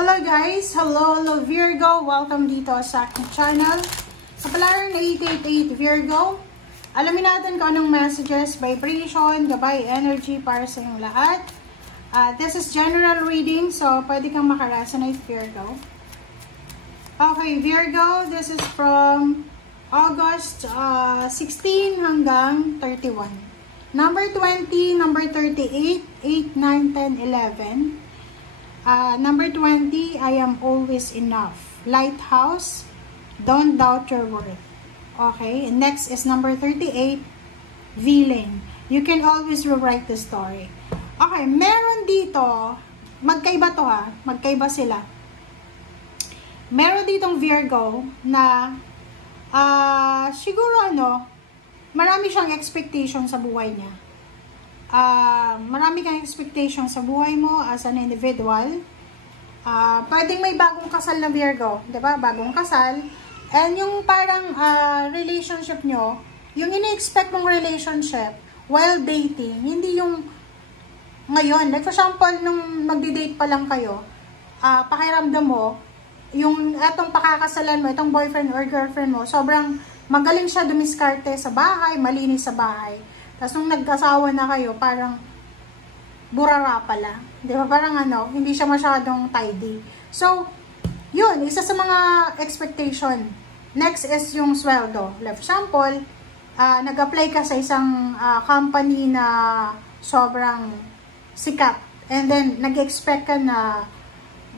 Hello guys! Hello Virgo! Welcome dito sa aking channel. Sa palaran na 888 Virgo, alamin natin kung anong messages, vibration, gabay, energy para sa inyong lahat. This is general reading, so pwede kang makaresonate Virgo. Okay, Virgo, this is from August 16 hanggang 31. Number 20, number 38, 8, 9, 10, 11. Number 20, I am always enough. Lighthouse, don't doubt your worth. Okay, and next is number 38, villain. You can always rewrite the story. Okay, meron dito, magkaiba to ha, magkaiba sila. Meron ditong Virgo na siguro marami siyang expectation sa buhay niya. Marami kang expectation sa buhay mo as an individual. Pwedeng may bagong kasal na Virgo, 'di ba? Bagong kasal. And yung parang relationship nyo, yung ini-expect mong relationship while dating, hindi yung ngayon. Like for example, nung magdi-date pa lang kayo, pakiramdam mo, yung etong pakakasalan mo, itong boyfriend or girlfriend mo, sobrang magaling siya dumiskarte sa bahay, malinis sa bahay. Tapos nung nagkasawa na kayo, parang burara pala. Di ba? Parang hindi siya masyadong tidy. So, yun, isa sa mga expectation. Next is yung sweldo. For example, nag-apply ka sa isang company na sobrang sikat. And then, nag-expect ka na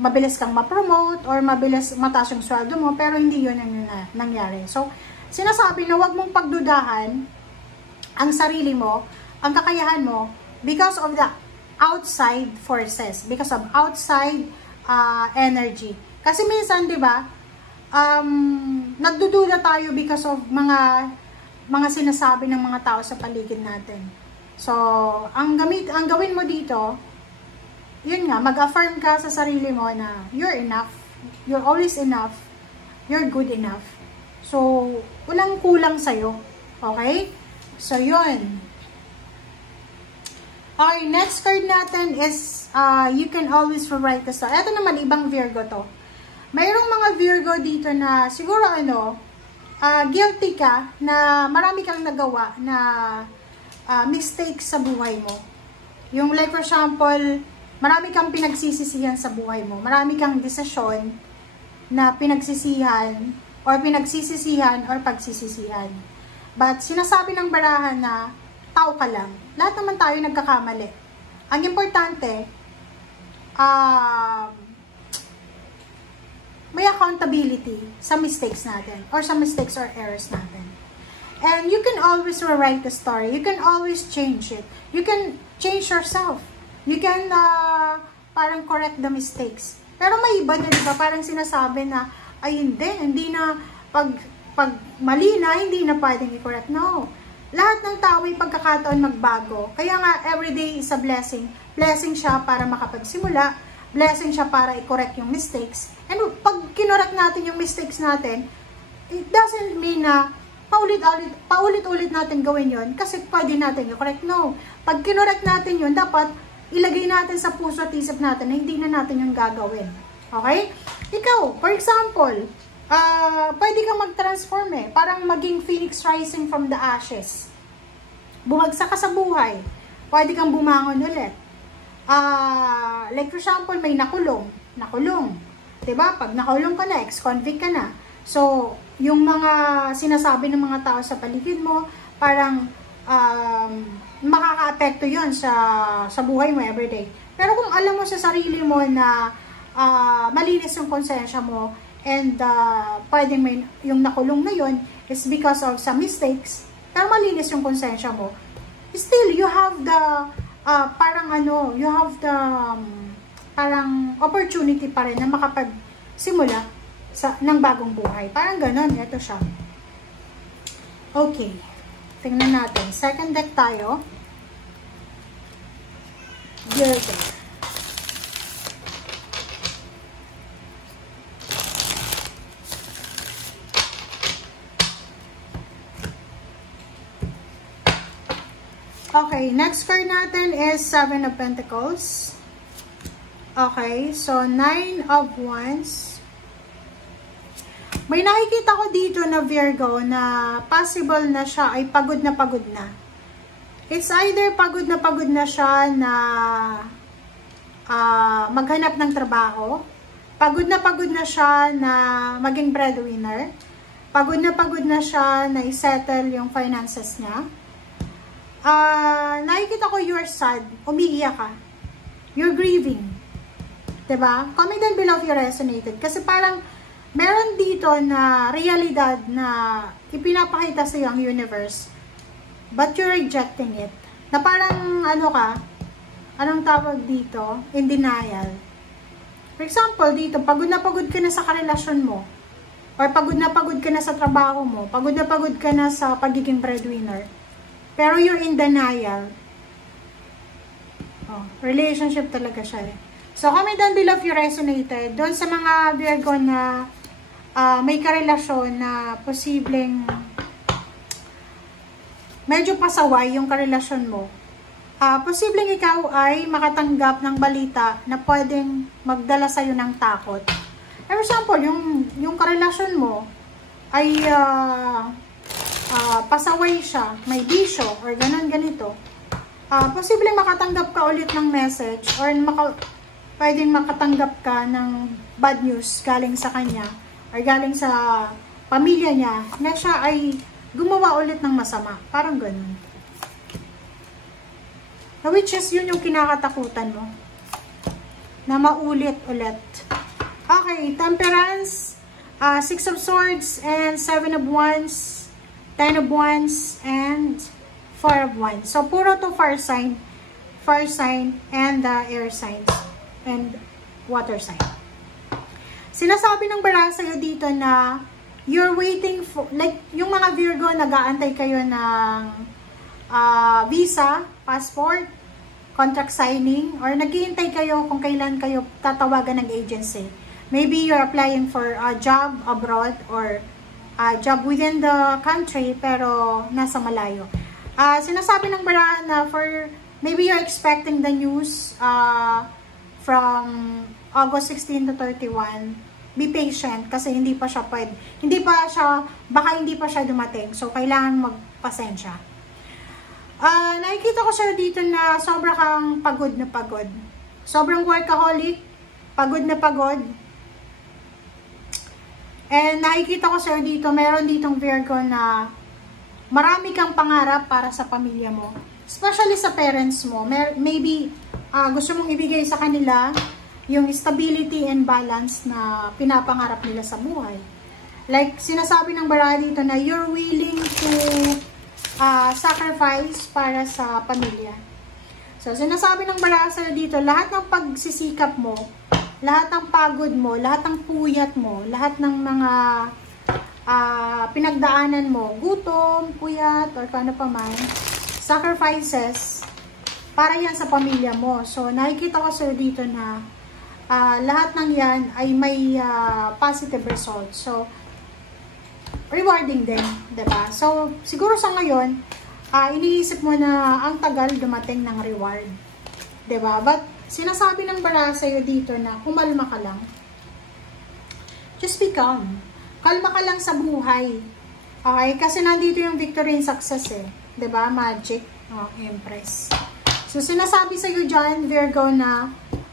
mabilis kang ma-promote or mabilis mataas yung sweldo mo, pero hindi yun ang nangyari. So, sinasabi na huwag mong pagdudahan ang sarili mo, ang kakayahan mo, because of the outside forces, because of outside energy. Kasi minsan, di ba, nagdududa tayo because of mga sinasabi ng mga tao sa paligid natin. So, ang gawin mo dito, yun nga, mag-affirm ka sa sarili mo na you're enough, you're always enough, you're good enough. So, walang kulang sa'yo. Okay? So, yun. Okay, next card natin is, you can always rewrite the story. Ito naman, ibang Virgo to. Mayroong mga Virgo dito na, siguro guilty ka na marami kang nagawa na mistakes sa buhay mo. Yung like for example, marami kang pinagsisisihan sa buhay mo. Marami kang desisyon na pinagsisisihan or pagsisisihan. But sinasabi ng barahan na tao ka lang. Lahat naman tayo nagkakamali. Ang importante, may accountability sa mistakes natin or sa mistakes or errors natin. And you can always rewrite the story. You can always change it. You can change yourself. You can parang correct the mistakes. Pero may iba na, diba? Parang sinasabi na, ay hindi na pag mali na, hindi na pwedeng i-correct. No. Lahat ng tao ay pagkakataon magbago. Kaya nga, everyday is a blessing. Blessing siya para makapagsimula. Blessing siya para i-correct yung mistakes. And pag kinorek natin yung mistakes natin, it doesn't mean na paulit-ulit natin gawin yon kasi pwede natin i-correct. No. Pag kinorek natin yun, dapat ilagay natin sa puso at isip natin na hindi na natin yung gagawin. Okay? Ikaw, for example, pwede kang mag-transform parang maging phoenix rising from the ashes. Bumagsak ka sa buhay. Pwede kang bumangon ulit. Like for example, may nakulong. Diba? Pag nakulong ka na, ex-convict ka na. So, yung mga sinasabi ng mga tao sa paligid mo, parang makaka-apekto yun sa buhay mo everyday. Pero kung alam mo sa sarili mo na malinis yung konsensya mo, and pwedeng may yung nakulong na yun is because of some mistakes, pero malinis yung konsensya mo, still you have the parang opportunity pa rin na makapagsimula ng bagong buhay. Parang ganon, ito siya. Okay, tingnan natin. Second deck tayo. Virgo. Okay, next card natin is Seven of Pentacles. Okay, so 9 of Wands. May nakikita ko dito na Virgo na possible na siya ay pagod na pagod na. It's either pagod na siya na maghanap ng trabaho, pagod na siya na maging breadwinner, pagod na siya na isettle yung finances niya. Nakikita ko you're sad, umiiyak ka, you're grieving. Diba? Comment down below if you resonated. Kasi parang meron dito na realidad na ipinapakita sa iyo ang universe, but you're rejecting it. Na parang ano ka, anong tawag dito? In denial. For example, dito, pagod ka na sa karelasyon mo, or pagod ka na sa trabaho mo, pagod ka na sa pagiging breadwinner, pero you're in denial. Oh, relationship talaga siya eh. So, comment down below if you resonated. Doon sa mga Virgo na may karelasyon na posibleng medyo pasaway yung karelasyon mo. Posibleng ikaw ay makatanggap ng balita na pwedeng magdala sa'yo ng takot. For example, yung karelasyon mo ay pasaway siya, may bisyo, or ganito. Posibleng makatanggap ka ulit ng message, or pwedeng makatanggap ka ng bad news galing sa kanya, or galing sa pamilya niya, na siya ay gumawa ulit ng masama. Parang ganun. Which is yun yung kinakatakutan mo. Na maulit-ulit. Okay, Temperance, 6 of Swords, and 7 of Wands, 10 of Wands, and 4 of Wands. So, puro to fire sign, and air signs, and water sign. Sinasabi ng baraha sa'yo dito na you're waiting for, like, yung mga Virgo, nag-aantay kayo ng visa, passport, contract signing, or naghihintay kayo kung kailan kayo tatawagan ng agency. Maybe you're applying for a job abroad, or a job within the country, pero nasa malayo. Sinasabi ng baraha na maybe you're expecting the news from August 16 to 31. Be patient kasi baka hindi pa siya dumating. So, kailangan magpasensya. Nakikita ko siya dito na sobra kang pagod na pagod. Sobrang workaholic, pagod na pagod. And nakikita ko siya dito, meron ditong Virgo na marami kang pangarap para sa pamilya mo. Especially sa parents mo. Maybe gusto mong ibigay sa kanila yung stability and balance na pinapangarap nila sa buhay. Like, sinasabi ng baraha dito na you're willing to sacrifice para sa pamilya. So, sinasabi ng baraha sa'yo dito, lahat ng pagsisikap mo, lahat ng pagod mo, lahat ng puyat mo, lahat ng mga pinagdaanan mo, gutom, puyat, or kano pa man, sacrifices, para yan sa pamilya mo. So, nakikita ko sa'yo dito na lahat ng yan ay may positive result. So, rewarding din, diba? So, siguro sa ngayon, iniisip mo na ang tagal dumating ng reward. Diba? But, sinasabi ng baraha sa'yo dito na kumalma ka lang. Just be calm. Kalma ka lang sa buhay. Okay? Kasi nandito yung victory and success eh. Diba? Magic. Empress. So, sinasabi sa'yo dyan, Virgo, na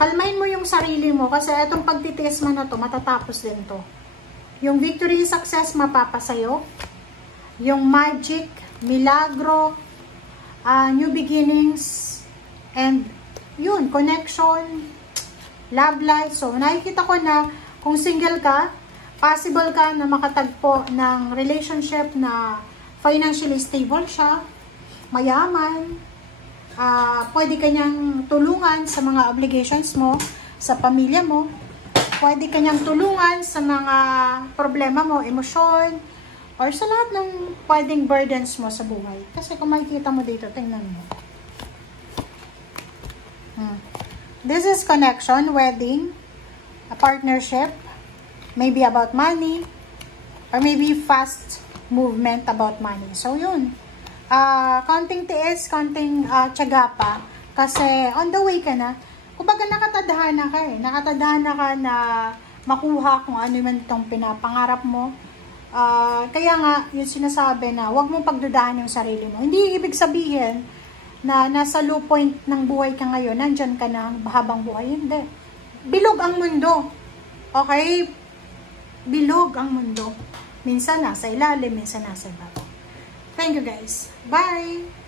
kalmahin mo yung sarili mo kasi itong pagtitiis mo na to, matatapos din to. Yung victory success mapapasayo. Yung magic, milagro, new beginnings, and yun, connection, love life. So, nakikita ko na kung single ka, possible ka na makatagpo ng relationship na financially stable siya, mayaman, pwede kanyang tulungan sa mga obligations mo, sa pamilya mo. Pwede kanyang tulungan sa mga problema mo, emosyon, or sa lahat ng pwedeng burdens mo sa buhay. Kasi kung makikita mo dito, tingnan mo. This is connection, wedding, a partnership, maybe about money, or maybe fast movement about money. So, yun. Konting tiis, konting tiyaga pa. Kasi on the way ka na. kumbaga nakatadhana ka eh. Nakatadhana ka na makuha kung ano man itong pinapangarap mo. Kaya nga, yung sinasabi na huwag mong pagdudahan yung sarili mo. Hindi ibig sabihin na nasa low point ng buhay ka ngayon, nandyan ka na habang buhay. Hindi. Bilog ang mundo. Okay? Bilog ang mundo. Minsan nasa ilalim, minsan nasa ibabaw. Thank you guys. Bye!